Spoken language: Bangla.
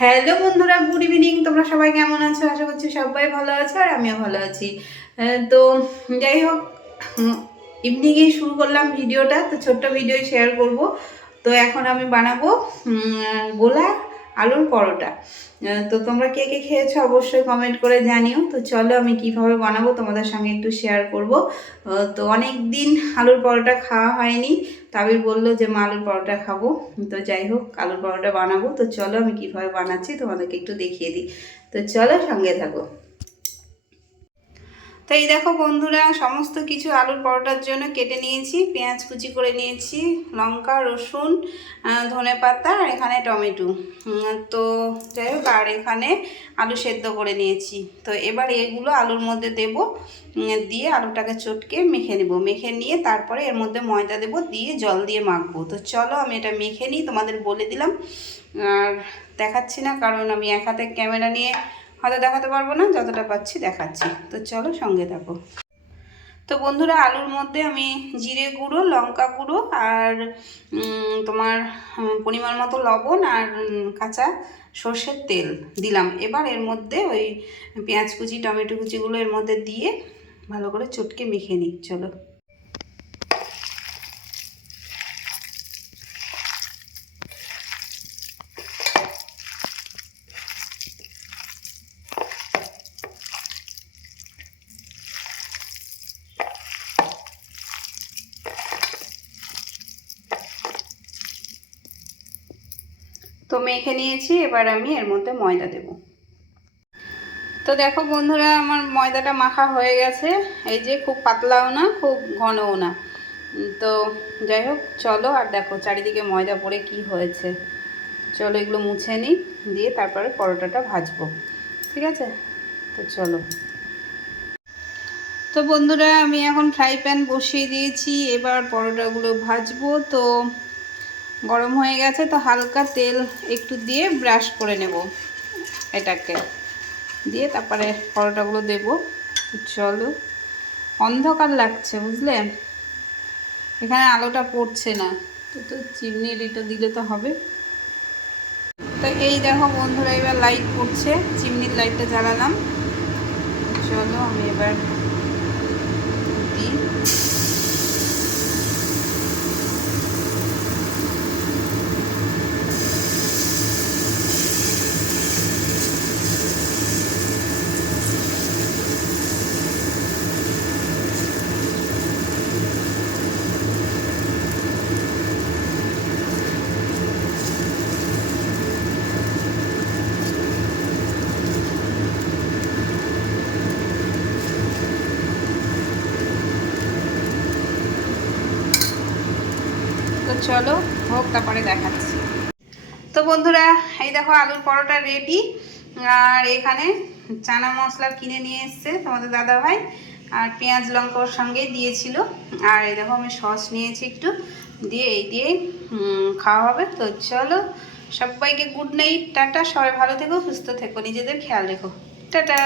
হ্যালো বন্ধুরা গুড ইভিনিং তোমরা সবাই কেমন আছো? আশা করছি সবাই ভালো আছো আর আমিও ভালো আছি। তো যাই হোক ইভিনিংয়েই শুরু করলাম ভিডিওটা। তো ছোট্ট ভিডিও শেয়ার করব। তো এখন আমি বানাবো গোলা আলুর পরোটা। তো তোমরা কে কে খেয়েছো অবশ্যই কমেন্ট করে জানিও। তো চলো আমি কীভাবে বানাবো তোমাদের সঙ্গে একটু শেয়ার করব। তো অনেক দিন আলুর পরোটা খাওয়া হয়নি। তাবির বলল যে, মা, আলুর পরোটা খাব। তো যাই হোক, আলুর পরোটা বানাবো। তো চলো আমি কীভাবে বানাচ্ছি তোমাদেরকে একটু দেখিয়ে দিই। তো চলো সঙ্গে থাকো। তো এই দেখো বন্ধুরা, সমস্ত কিছু আলুর পরোটার জন্য কেটে নিয়েছি, পেঁয়াজ কুচি করে নিয়েছি, লঙ্কা, রসুন ধনে পাতা আর এখানে টমেটো। তো যাই হোক, আর এখানে আলু সেদ্ধ করে নিয়েছি। তো এবার এগুলো আলুর মধ্যে দেব দিয়ে আলুটাকে চটকে মেখে নেব। মেখে নিয়ে তারপরে এর মধ্যে ময়দা দেব, দিয়ে জল দিয়ে মাখবো। তো চলো আমি এটা মেখে নিই, তোমাদের বলে দিলাম। আর দেখাচ্ছি না, কারণ আমি এক হাতে ক্যামেরা নিয়ে হয়তো দেখাতে পারব না, যতটা পাচ্ছি দেখাচ্ছি। তো চলো সঙ্গে থাকো। তো বন্ধুরা, আলুর মধ্যে আমি জিরে গুঁড়ো, লঙ্কা গুঁড়ো আর তোমার পরিমাণ মতো লবণ আর কাঁচা সর্ষের তেল দিলাম। এবার এর মধ্যে ওই পেঁয়াজ কুচি, টমেটো কুচিগুলো এর মধ্যে দিয়ে ভালো করে চটকে মেখে নিই। চলো। তো মেখে নিয়েছি, এবার আমি এর মধ্যে ময়দা দেব। তো দেখো বন্ধুরা, আমার ময়দাটা মাখা হয়ে গেছে। এই যে খুব পাতলাও না, খুব ঘনও না। তো যাই হোক, চলো আর দেখো চারিদিকে ময়দা পড়ে কি হয়েছে। চলো এগুলো মুছে নিই, দিয়ে তারপরে পরোটাটা ভাজবো। ঠিক আছে? তো চলো। তো বন্ধুরা, আমি এখন ফ্রাই প্যান বসিয়ে দিয়েছি, এবার পরোটাগুলো ভাজবো। তো গরম হয়ে গেছে, তো হালকা তেল একটু দিয়ে ব্রাশ করে নেব এটাকে। দিয়ে তারপরে পরোটাগুলো দেব। চলো। অন্ধকার লাগছে, বুঝলে? এখানে আলোটা পড়ছে না, তো তো চিমনির এটা দিলে তো হবে। তো এই দেখো বন্ধুরা, এবার লাইট পড়ছে, চিমনির লাইটটা জ্বালালাম। চলো আমি এবার দিই। চলো, হোক, তারপরে দেখাচ্ছি। তো বন্ধুরা, এই দেখো আলুর পরোটা রেডি আর এখানে চানা মশলা কিনে নিয়ে এসছে তোমাদের দাদা ভাই আর পেঁয়াজ লঙ্কা ওর সঙ্গেই দিয়েছিল। আর এই দেখো আমি সস নিয়েছি একটু। দিয়ে এই দিয়ে খাওয়া হবে। তো চলো, সবাইকে গুড নাইট টাটা। সবাই ভালো থেকো, সুস্থ থেকো, নিজেদের খেয়াল রেখো। টাটা!